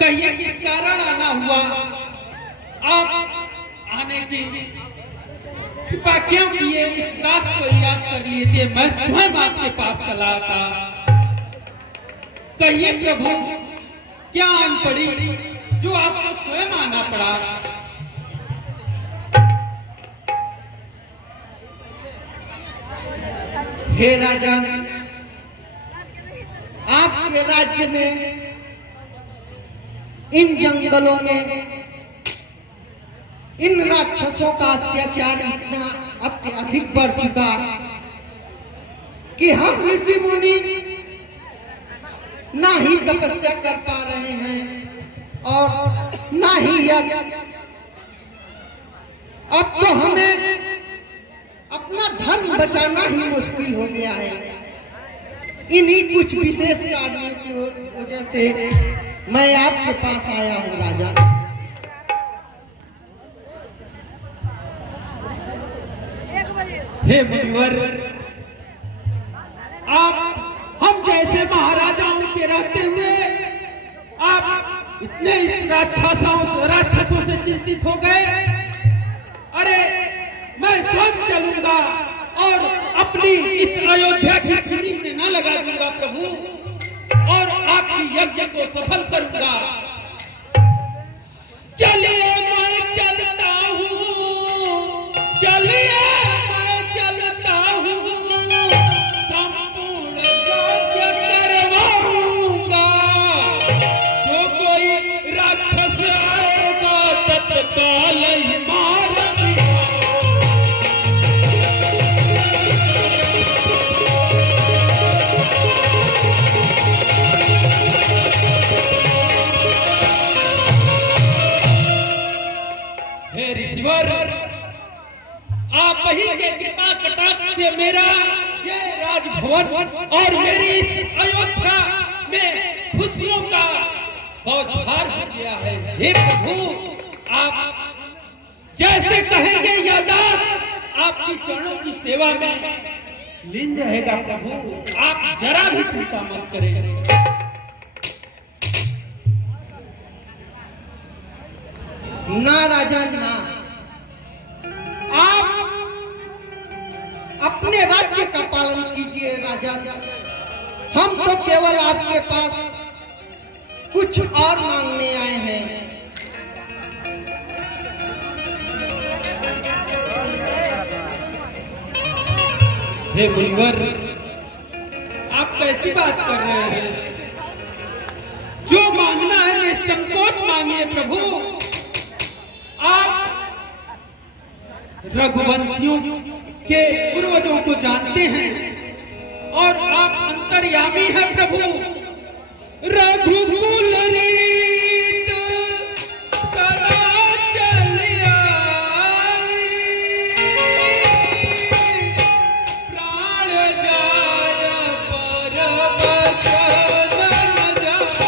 कहिए किस कारण आना हुआ? आप आने की कृपा क्यों किए? इस दास को याद कर लिए थे, मैं स्वयं आपके पास चला था। कहिए प्रभु, क्या आन पड़ी जो आपको स्वयं आना पड़ा? हे राजा, आपके राज्य में इन जंगलों में इन राक्षसों का अत्याचार इतना अत्यधिक बढ़ चुका कि हम ऋषि मुनि ना ही तपस्या कर पा रहे हैं और ना ही यज्ञ। अब तो हमें अपना धर्म बचाना ही मुश्किल हो गया है। इन्हीं कुछ विशेष कार्यों की वजह से मैं आपके पास आया हूँ राजा। हे मुनिवर, आप हम जैसे महाराजाओं के रहते हुए आप इतने इस राक्षसों से चिंतित हो गए। अरे मैं स्वयं चलूंगा और अपनी इस अयोध्या की पूरी सेना लगा दूंगा प्रभु, और आपकी यज्ञ को सफल करूंगा। चलिए मैं चलता हूँ, चलिए मैं चलता हूँ, संपूर्ण यज्ञ करवाऊंगा। जो कोई राक्षस आएगा तत्काल ही मार दूंगा। हे ऋषिवर, आप ही के कृपा कटाक्ष से मेरा ये राजभवन और मेरी इस अयोध्या में खुशियों का बौछार हो गया है। हे प्रभु, आप जैसे कहेंगे यह दास आपकी चरणों की सेवा में लीन रहेगा प्रभु। आप जरा भी चिंता मत करें। ना राजा ना, आप अपने राज्य का पालन कीजिए राजा। हम तो केवल आपके पास कुछ और मांगने आए हैं। हे मुनिवर, आप कैसी बात कर रहे हैं? जो मांगना है निसंकोच मांगिए प्रभु। आप रघुवंशियों के पूर्वजों को जानते हैं और आप अंतर्यामी हैं प्रभु। रघुकुल रीत सदा चली आई, प्राण जाय पर वचन न जाय।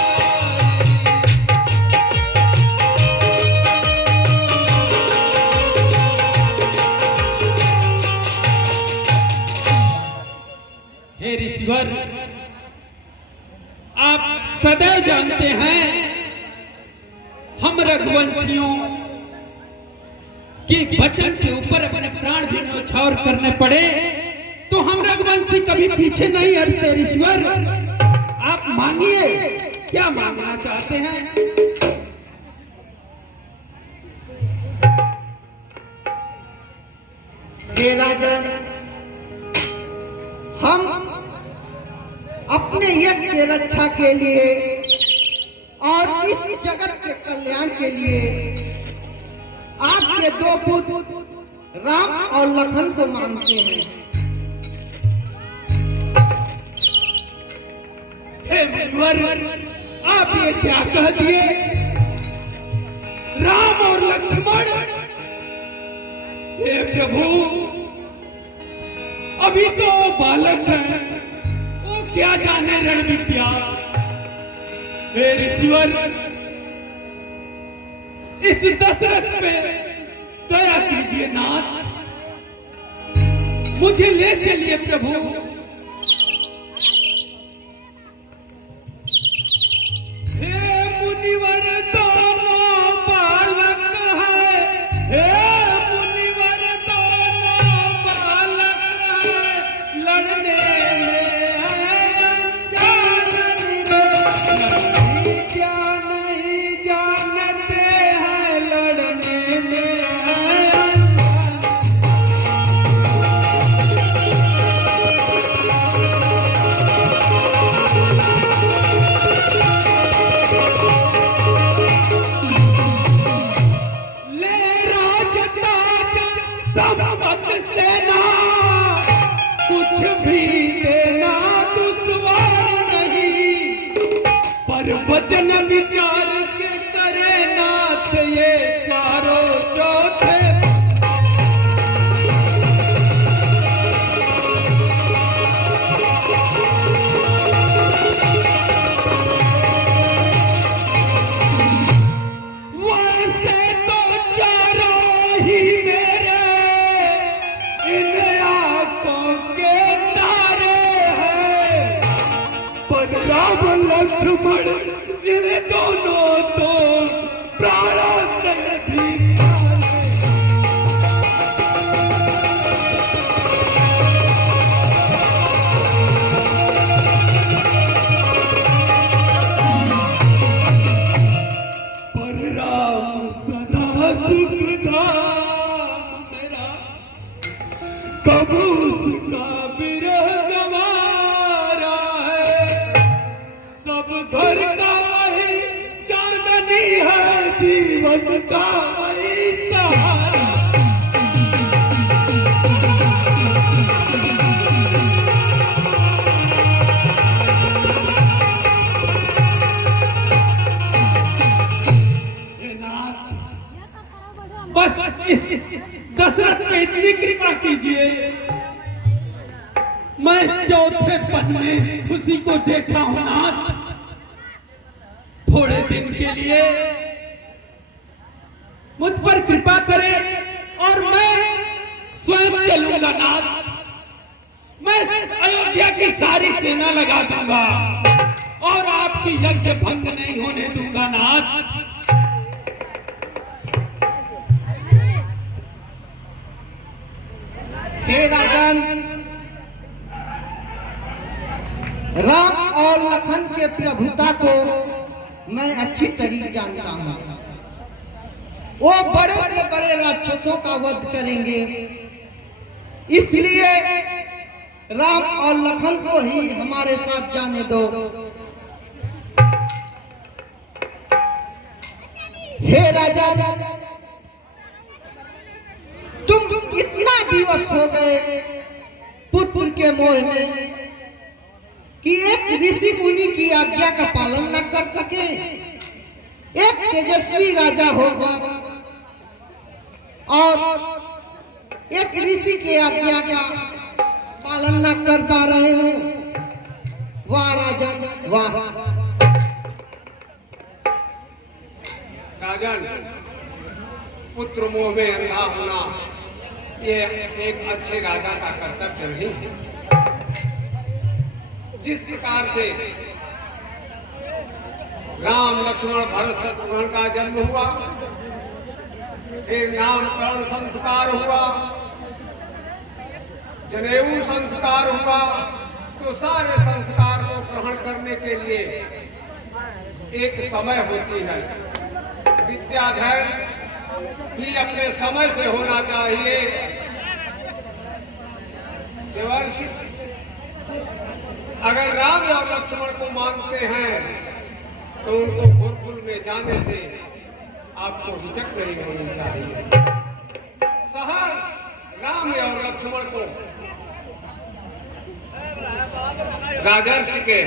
हे ऋषिवर, आप सदैव जानते हैं हम रघुवंशियों की वचन के ऊपर अपने प्राण भी न्यौछावर करने पड़े तो हम रघुवंशी कभी पीछे नहीं हटते। ऋषिवर, आप मांगिए, क्या मांगना चाहते हैं? हे राजन, हम अपने यज्ञ की रक्षा के लिए और इस जगत के कल्याण के लिए आपके दो पुत्र राम और लखन को मांगते हैं। हे मुनिवर, आप ये क्या कह दिए? राम और लक्ष्मण? हे प्रभु, अभी तो बालक है, वो क्या जाने रण विद्या। हे ऋषिवर, इस दशरथ पे दया कीजिए नाथ, मुझे ले चलिए प्रभु। हे मुनिवर, हर वचन विचार के करे नाथ ये चारों चौथे। वैसे तो चारों ही मेरे इन आंखों के तारे हैं, पर राम लक्ष्मण ये दोनों तो प्राणों से भी प्यारे। पर राम सदा सुखधाम मेरा, कब उसका विरह गवारा है। सब घर का वही चांदनी है, जीवन का वही सहारा। हे नाथ, बस इस दशरथ पे इतनी कृपा कीजिए, मैं चौथे पन में इस खुशी को देखा हूं नाथ। थोड़े दिन के लिए मुझ पर कृपा करें और मैं स्वयं चलूंगा नाथ। मैं अयोध्या की सारी सेना लगा दूंगा और आपकी यज्ञ भंग नहीं होने दूंगा नाथ। हे राजन, राम और लखन के प्रभुता को मैं अच्छी तरीके जानता हूँ। वो बड़े से बड़े राक्षसों का वध करेंगे, इसलिए राम और लखन को ही हमारे साथ जाने दो। हे राजा, तुम इतना विवश हो गए पुत्र के मोह में कि एक ऋषि मुनि की आज्ञा का पालन न कर सके। एक तेजस्वी राजा होगा और एक ऋषि की आज्ञा का पालन न कर पा रहे हो। वाह राजन वाह। राजन, पुत्र मोह में अंधा होना ये एक अच्छे राजा का कर्तव्य नहीं है। जिस प्रकार से राम लक्ष्मण भरत शत्रुघ्न का जन्म हुआ, फिर नामकरण संस्कार हुआ, जनेऊ संस्कार हुआ, तो सारे संस्कार को ग्रहण करने के लिए एक समय होती है। विद्याधर भी अपने समय से होना चाहिए। देवर्षि अगर राम और लक्ष्मण को मानते हैं तो उनको गुरुकुल में जाने से आपको हिचक नहीं होनी चाहिए। सहर राम और लक्ष्मण को राजर्षि के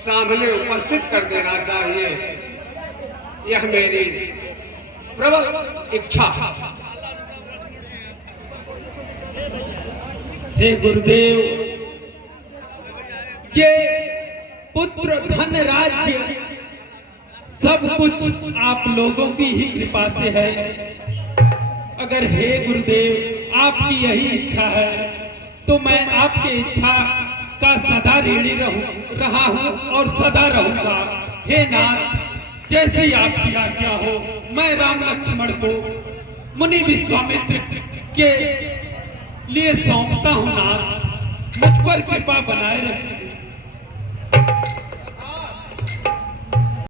सामने उपस्थित कर देना चाहिए, यह मेरी प्रबल इच्छा। हे गुरुदेव, ये पुत्र धन राज्य सब कुछ आप लोगों की ही कृपा से है। अगर हे गुरुदेव आपकी यही इच्छा है तो मैं आपकी इच्छा का सदा ऋणी रहा हूँ और सदा रहूंगा। हे नाथ, जैसे ही आपकी आज्ञा हो मैं राम लक्ष्मण को मुनि विश्वामित्र के लिए सौंपता हूँ नाथ। मुझ पर कृपा बनाए रखिए।